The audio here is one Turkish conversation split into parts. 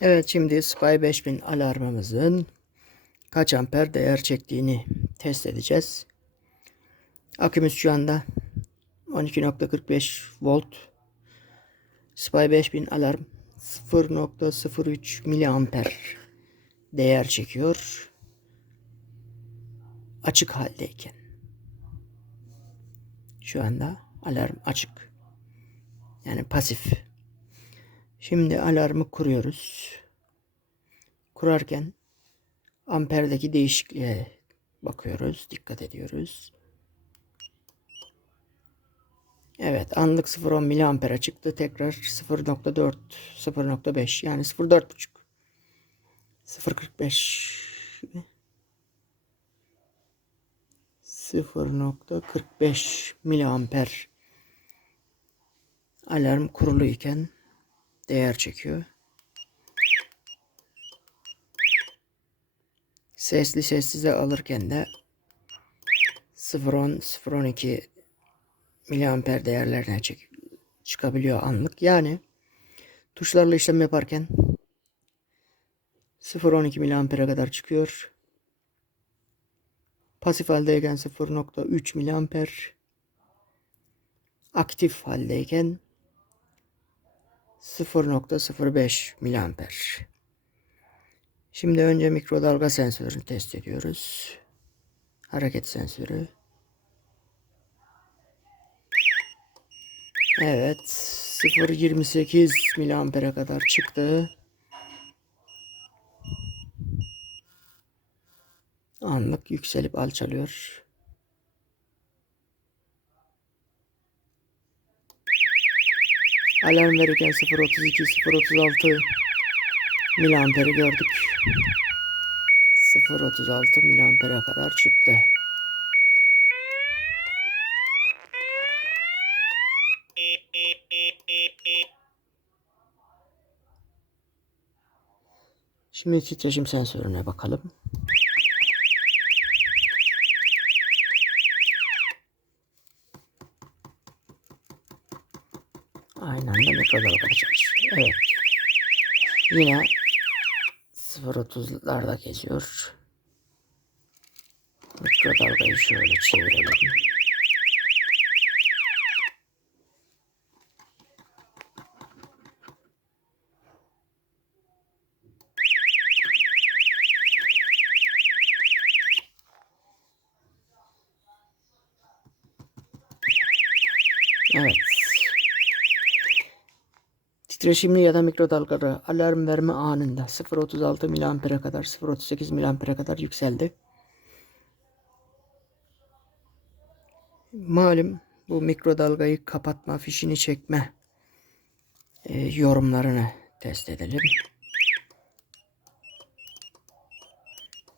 Evet şimdi Spy 5000 alarmımızın kaç amper değer çektiğini test edeceğiz. Akümüz şu anda 12.45 volt. Spy 5000 alarm 0.03 miliamper değer çekiyor. Açık haldeyken. Şu anda alarm açık. Yani pasif. Şimdi alarmı kuruyoruz. Kurarken amperdeki değişikliğe bakıyoruz. Dikkat ediyoruz. Evet anlık 0.10 miliampere çıktı. Tekrar 0.4 0.5 yani 0.4.5 0.45 0.45 miliamper alarm kuruluyken değer çekiyor. Sesli sessize alırken de 0.10 0.12 miliamper değerlerine çek çıkabiliyor anlık. Yani tuşlarla işlem yaparken 0.12 miliampere kadar çıkıyor. Pasif haldeyken 0.3 miliamper. Aktif haldeyken 0.05 miliamper. Şimdi önce mikrodalga sensörünü test ediyoruz. Hareket sensörü. Evet, 0.28 miliampere kadar çıktı. Anlık yükselip alçalıyor. Alarm verirken 0.32 0.36 miliamperi gördük. 0.36 miliampere kadar çıktı. Şimdi titreşim sensörüne bakalım. Aynı anda mikrodalgada çalışıyor. Evet. Yine 0.30'larda geziyor. Mikrodalgayı şöyle çevirelim. Evet. Titreşimli ya da mikrodalgalı alarm verme anında 0.36 miliampere kadar 0.38 miliampere kadar yükseldi. Malum bu mikrodalgayı kapatma, fişini çekme e, yorumlarını test edelim.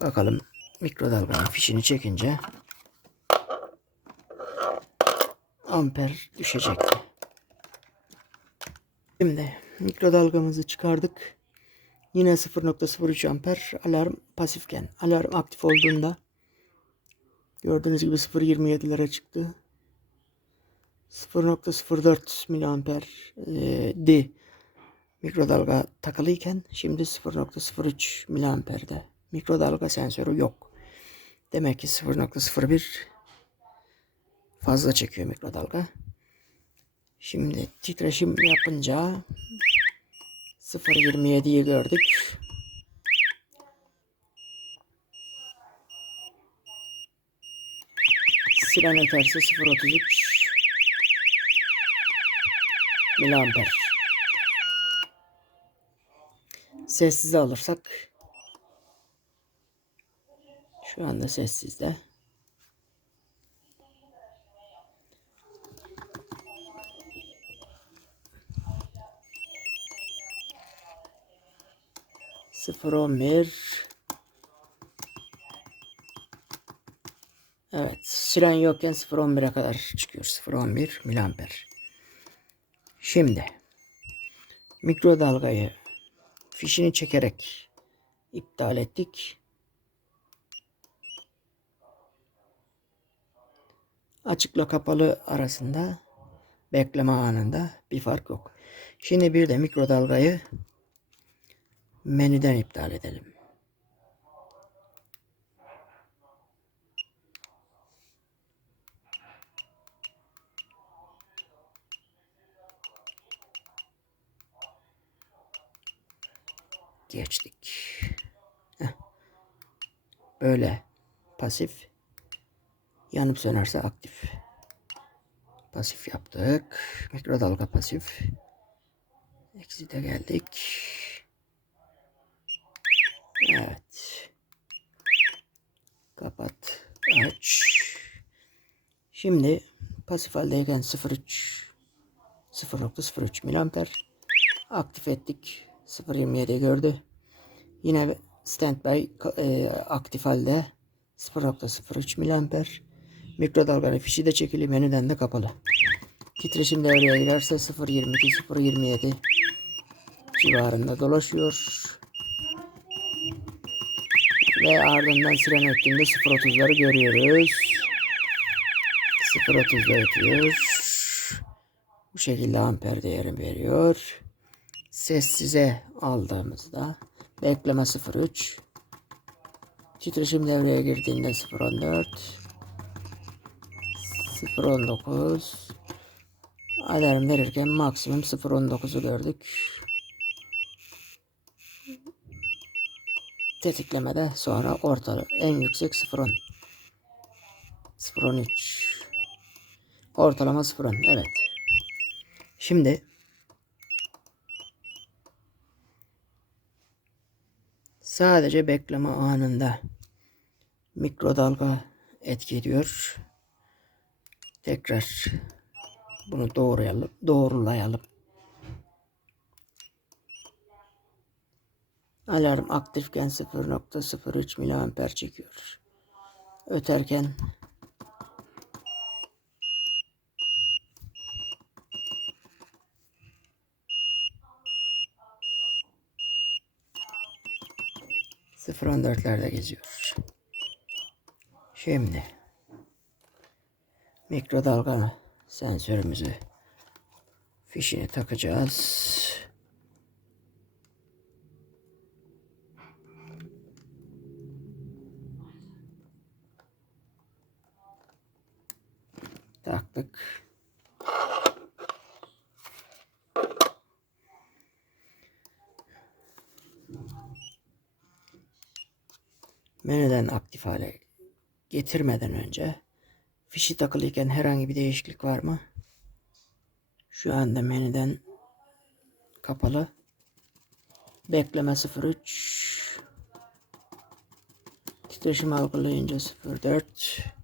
Bakalım mikrodalganın fişini çekince amper düşecek mi? Şimdi mikrodalgamızı çıkardık. Yine 0.03 amper alarm pasifken alarm aktif olduğunda gördüğünüz gibi 0.27'lere çıktı. 0.04 miliamper e, di mikrodalga takılıyken şimdi 0.03 miliamperde mikrodalga sensörü yok. Demek ki 0.01 fazla çekiyor mikrodalga. Şimdi titreşim yapınca 0.27'yi gördük. Siren öterse 0.33 miliamper. Sessize alırsak şu anda sessizde. Bir. Evet. Süren yokken 0.11'e kadar çıkıyor. 0.11 miliamper. Şimdi mikrodalgayı fişini çekerek iptal ettik. Açıkla kapalı arasında bekleme anında bir fark yok. Şimdi bir de mikrodalgayı Menüden iptal edelim. Geçtik. Böyle pasif. Yanıp sönerse aktif. Pasif yaptık. Mikrodalga pasif. Eksi de geldik. Evet. Kapat. Aç. Şimdi pasif haldeyken 0.3 0.03 miliamper aktif ettik. 0.27 gördü. Yine standby e, aktif halde 0.03 miliamper. Mikrodalganın fişi de çekili menüden de kapalı. Titreşim devreye girerse 0.22 0.27 civarında dolaşıyor. Ve ardından siren öttüğünde 0.30'ları görüyoruz. 0.30'da ötüyor. Bu şekilde amper değerini veriyor. Sessize aldığımızda bekleme 0.3 titreşim devreye girdiğinde 0.14 0.19 alarm verirken maksimum 0.19'u gördük. Tetiklemede sonra orta en yüksek 0.10 0.13 ortalama 0.10 evet. Şimdi sadece bekleme anında mikrodalga etki ediyor. Tekrar bunu doğrayalım, doğrulayalım. Alarm aktifken 0.03 miliamper çekiyor. Öterken Sıfır on dörtlerde geziyor. Şimdi mikrodalga sensörümüzü fişini takacağız. Taktık. Menüden aktif hale getirmeden önce fişi takılıyken herhangi bir değişiklik var mı? Şu anda menüden kapalı. Bekleme 03 Titreşim algılayınca 04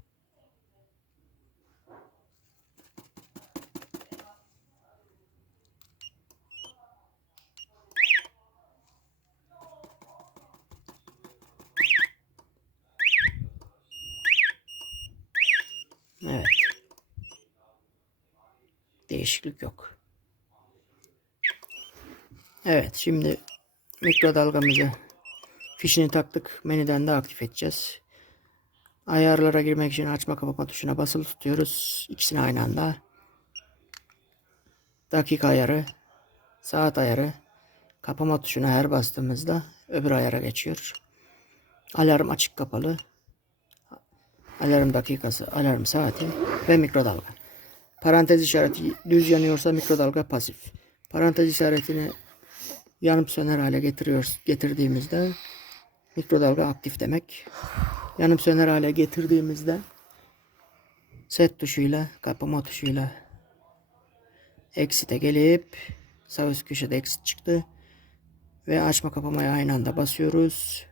Evet. Değişiklik yok. Evet şimdi mikrodalgamızı fişini taktık. Menüden de aktif edeceğiz. Ayarlara girmek için açma kapama tuşuna basılı tutuyoruz. İkisini aynı anda. Dakika ayarı, saat ayarı, kapama tuşuna her bastığımızda öbür ayara geçiyor. Alarm açık kapalı. Alarm dakikası, alarm saati ve mikrodalga. Parantez işareti düz yanıyorsa mikrodalga pasif. Parantez işaretini yanıp söner hale getiriyoruz. Getirdiğimizde mikrodalga aktif demek. Yanıp söner hale getirdiğimizde set tuşuyla, kapama tuşuyla exit'e gelip sağ üst köşede exit çıktı ve açma kapamaya aynı anda basıyoruz.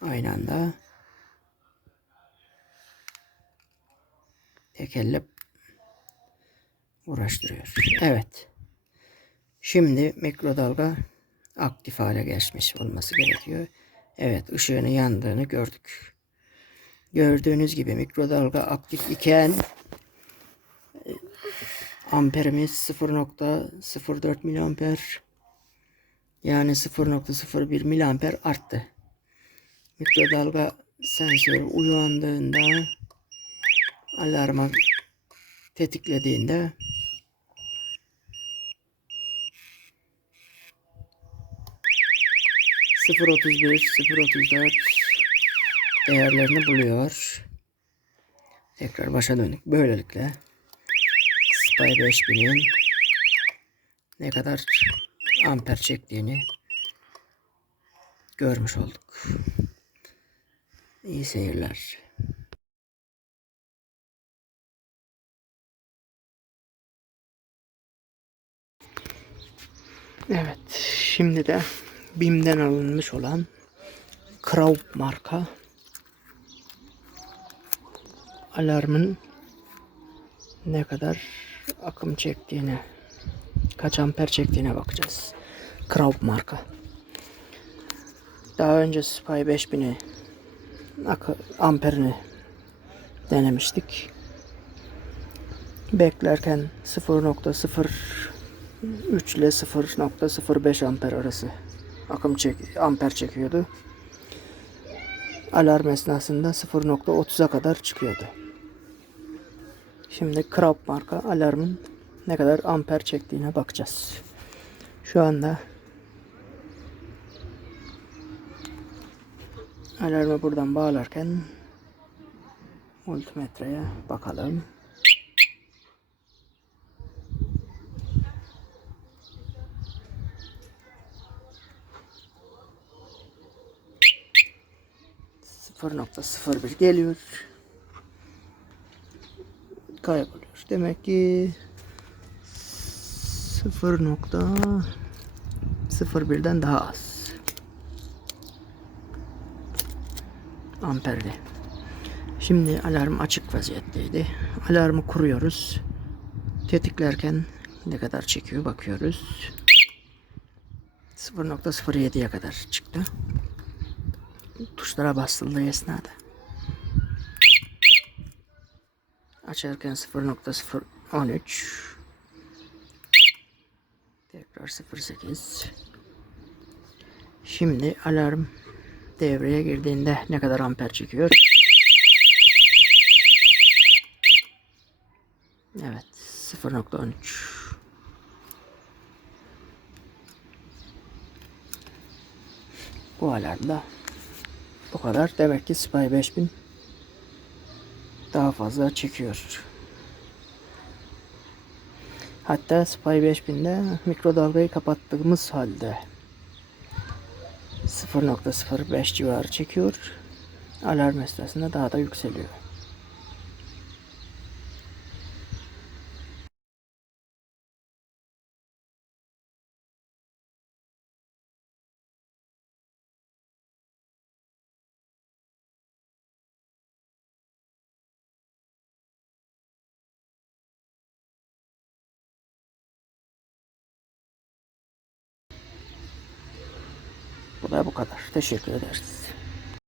Aynı anda tek elle uğraştırıyor. Evet. Şimdi mikrodalga aktif hale geçmiş olması gerekiyor. Evet ışığını yandığını gördük. Gördüğünüz gibi mikrodalga aktif iken e, amperimiz 0.04 miliamper yani 0.01 miliamper arttı mikrodalga sensörü uyandığında alarma tetiklediğinde sıfır otuz bir sıfır otuz dört değerlerini buluyor. Tekrar başa dönük. Böylelikle Spy 5000'in ne kadar amper çektiğini görmüş olduk. İyi seyirler. Evet, şimdi de BİM'den alınmış olan Kraub marka alarmın ne kadar akım çektiğine, kaç amper çektiğine bakacağız. Kraub marka. Daha önce Spy 5000'i akı, amperini denemiştik. Beklerken 0.0 3 ile 0.05 amper arası akım çek amper çekiyordu. Alarm esnasında 0.30'a kadar çıkıyordu. Şimdi Kraub marka alarmın ne kadar amper çektiğine bakacağız. Şu anda alarmı buradan bağlarken multimetreye bakalım. Sıfır nokta sıfır bir geliyor. Kayboluyor. Demek ki sıfır nokta sıfır birden daha az. Amperli. Şimdi alarm açık vaziyetteydi. Alarmı kuruyoruz. Tetiklerken ne kadar çekiyor bakıyoruz. 0.07'ye kadar çıktı. Tuşlara basıldığı esnada. Açarken 0.013 Tekrar 08 Şimdi alarm devreye girdiğinde ne kadar amper çekiyor? Evet 0.13 Bu alarmda bu kadar. Demek ki Spy 5000 daha fazla çekiyor. Hatta Spy 5000'de mikrodalgayı kapattığımız halde 0.05 civarı çekiyor. Alarm esnasında daha da yükseliyor. Da bu kadar. Teşekkür ederiz.